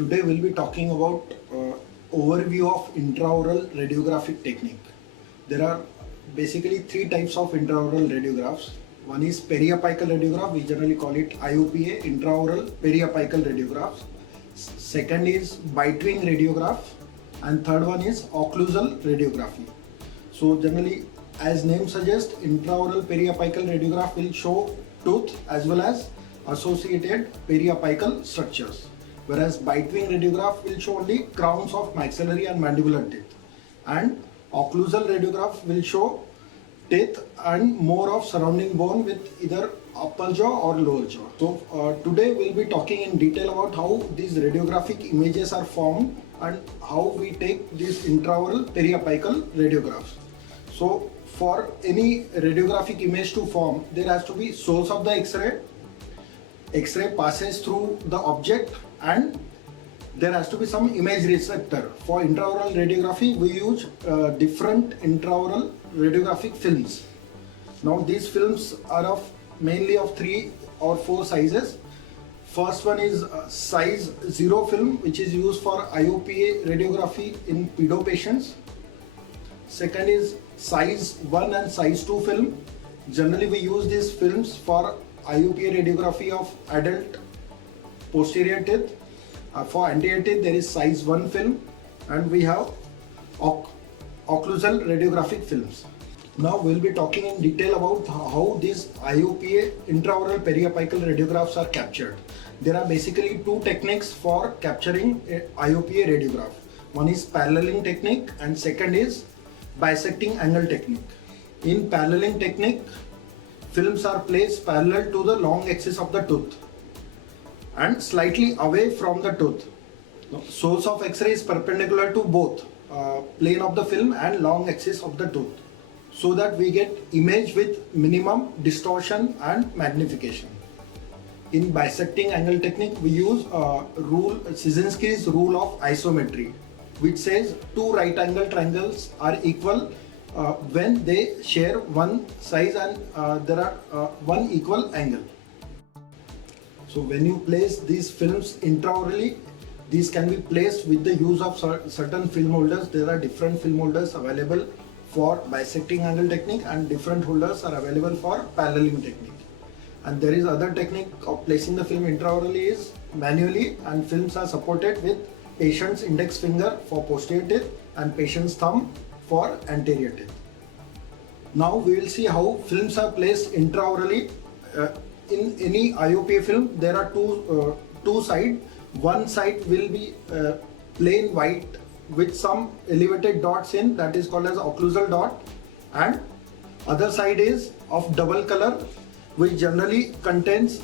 Today we'll be talking about overview of intraoral radiographic technique. There are basically three types of intraoral radiographs. One is periapical radiograph, we generally call it IOPA, intraoral periapical radiographs. Second is bitewing radiograph, and third one is occlusal radiography. So generally, as name suggests, intraoral periapical radiograph will show tooth as well as associated periapical structures, whereas bitewing radiograph will show only crowns of maxillary and mandibular teeth, and occlusal radiograph will show teeth and more of surrounding bone with either upper jaw or lower jaw. So today we'll be talking in detail about how these radiographic images are formed and how we take these intraoral periapical radiographs. So for any radiographic image to form, there has to be source of the X-ray. X-ray passes through the object and there has to be some image receptor. For intraoral radiography, we use different intraoral radiographic films. Now these films are mainly of 3 or 4 sizes. First one is size 0 film, which is used for IOPA radiography in pedo patients. Second is size 1 and size 2 film. Generally we use these films for IOPA radiography of adult posterior teeth. For anterior teeth there is size 1 film, and we have occlusal radiographic films. Now we'll be talking in detail about how these IOPA intraoral periapical radiographs are captured. There are basically 2 techniques for capturing a IOPA radiograph. One is paralleling technique and second is bisecting angle technique. In paralleling technique, films are placed parallel to the long axis of the tooth and slightly away from the tooth. Source of X-ray is perpendicular to both plane of the film and long axis of the tooth, so that we get image with minimum distortion and magnification. In bisecting angle technique, we use Szysinski's rule of isometry, which says 2 right angle triangles are equal when they share one size and there are one equal angle. So when you place these films intraorally, these can be placed with the use of certain film holders. There are different film holders available for bisecting angle technique and different holders are available for paralleling technique. And there is other technique of placing the film intraorally is manually, and films are supported with patient's index finger for posterior teeth and patient's thumb for anterior teeth. Now we will see how films are placed intraorally. In any IOPA film, there are two sides. One side will be plain white with some elevated dots in, that is called as occlusal dot, and other side is of double color, which generally contains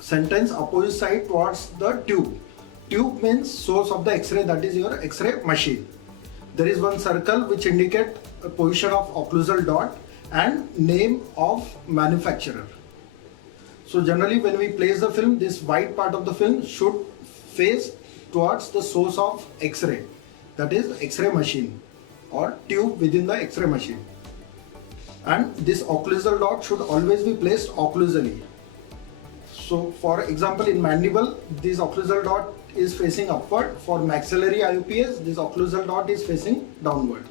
sentence opposite side towards the tube. Tube means source of the X-ray, that is your X-ray machine. There is one circle which indicate a position of occlusal dot and name of manufacturer. So generally when we place the film, this white part of the film should face towards the source of X-ray, that is X-ray machine or tube within the X-ray machine. And this occlusal dot should always be placed occlusally. So for example, in mandible, this occlusal dot is facing upward. For maxillary IOPS, this occlusal dot is facing downward.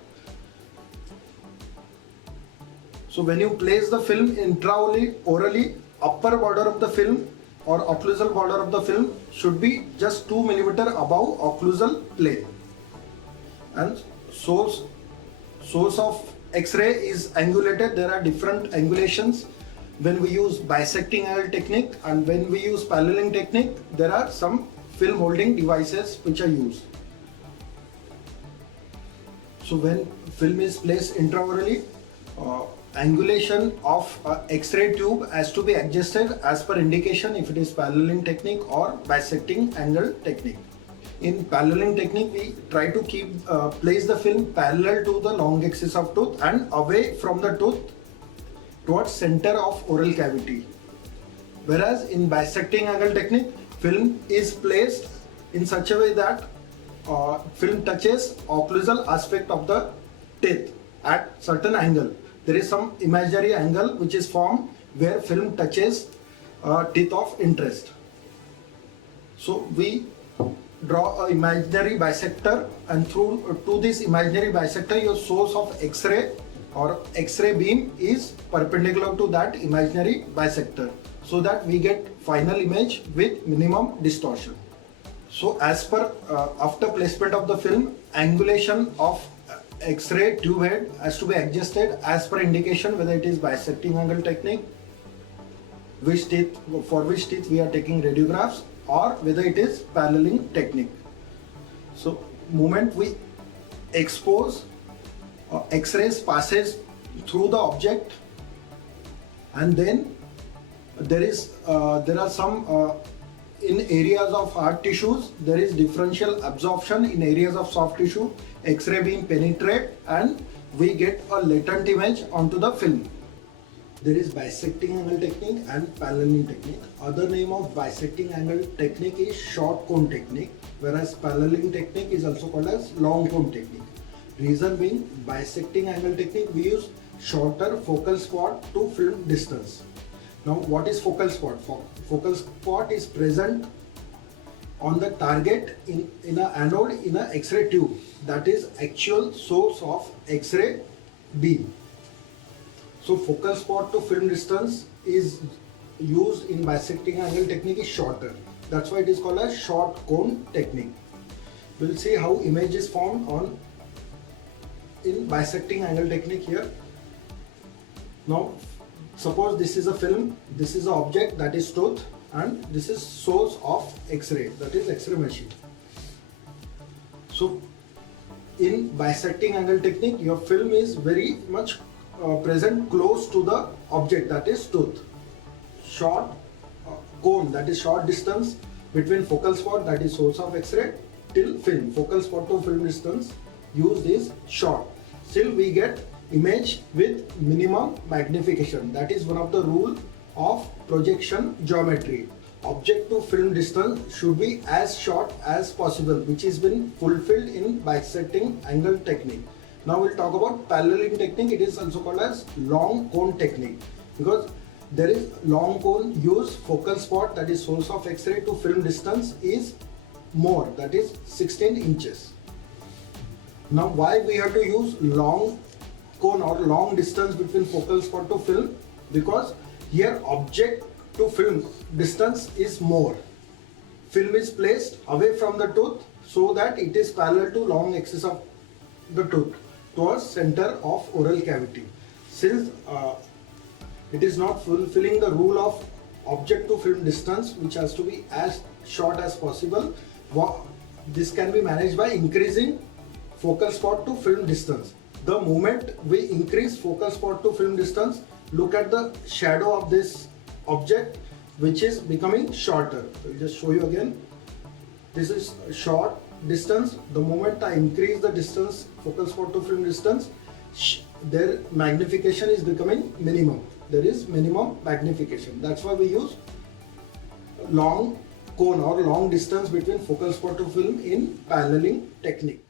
So when you place the film intraorally, upper border of the film or occlusal border of the film should be just 2 mm above occlusal plane. And source of X-ray is angulated. There are different angulations when we use bisecting angle technique, and when we use paralleling technique, there are some film holding devices which are used. So when film is placed intraorally, angulation of X-ray tube has to be adjusted as per indication if it is paralleling technique or bisecting angle technique. In paralleling technique, we try to place the film parallel to the long axis of tooth and away from the tooth towards center of oral cavity. Whereas in bisecting angle technique, film is placed in such a way that film touches occlusal aspect of the teeth at certain angle. There is some imaginary angle which is formed where film touches teeth of interest. So we draw an imaginary bisector, and through to this imaginary bisector your source of X-ray or X-ray beam is perpendicular to that imaginary bisector, so that we get final image with minimum distortion. So as per after placement of the film, angulation of X-ray tube head has to be adjusted as per indication, whether it is bisecting angle technique, for which teeth we are taking radiographs, or whether it is paralleling technique. So moment we expose, X-rays passes through the object, and then there are some in areas of hard tissues there is differential absorption. In areas of soft tissue, X-ray beam penetrate and we get a latent image onto the film. There is bisecting angle technique and paralleling technique. Other name of bisecting angle technique is short cone technique, whereas paralleling technique is also called as long cone technique. Reason being, bisecting angle technique we use shorter focal spot to film distance. Now what is focal spot? Focal spot is present on the target in an anode in an X-ray tube, that is actual source of X-ray beam. So focal spot to film distance is used in bisecting angle technique is shorter. That's why it is called as short cone technique. We'll see how image is formed in bisecting angle technique here. Now suppose this is a film, this is an object, that is tooth, and this is source of X-ray, that is X-ray machine. So in bisecting angle technique, your film is very much present close to the object, that is tooth. Short cone, that is short distance between focal spot, that is source of X-ray, till film. Focal spot to film distance used is short. Still we get image with minimum magnification. That is one of the rule of projection geometry. Object to film distance should be as short as possible, which has been fulfilled in bisecting angle technique. Now we'll talk about paralleling technique. It is also called as long cone technique, because there is long cone use focal spot, that is source of X-ray, to film distance is more, that is 16 inches. Now why we have to use long cone or long distance between focal spot to film? Because here object to film distance is more. Film is placed away from the tooth so that it is parallel to long axis of the tooth towards center of oral cavity. Since it is not fulfilling the rule of object to film distance, which has to be as short as possible, this can be managed by increasing focal spot to film distance. The moment we increase focal spot to film distance, look at the shadow of this object, which is becoming shorter. So I'll just show you again. This is short distance. The moment I increase the distance, focal spot to film distance, their magnification is becoming minimum. There is minimum magnification. That's why we use long cone or long distance between focal spot to film in paralleling technique.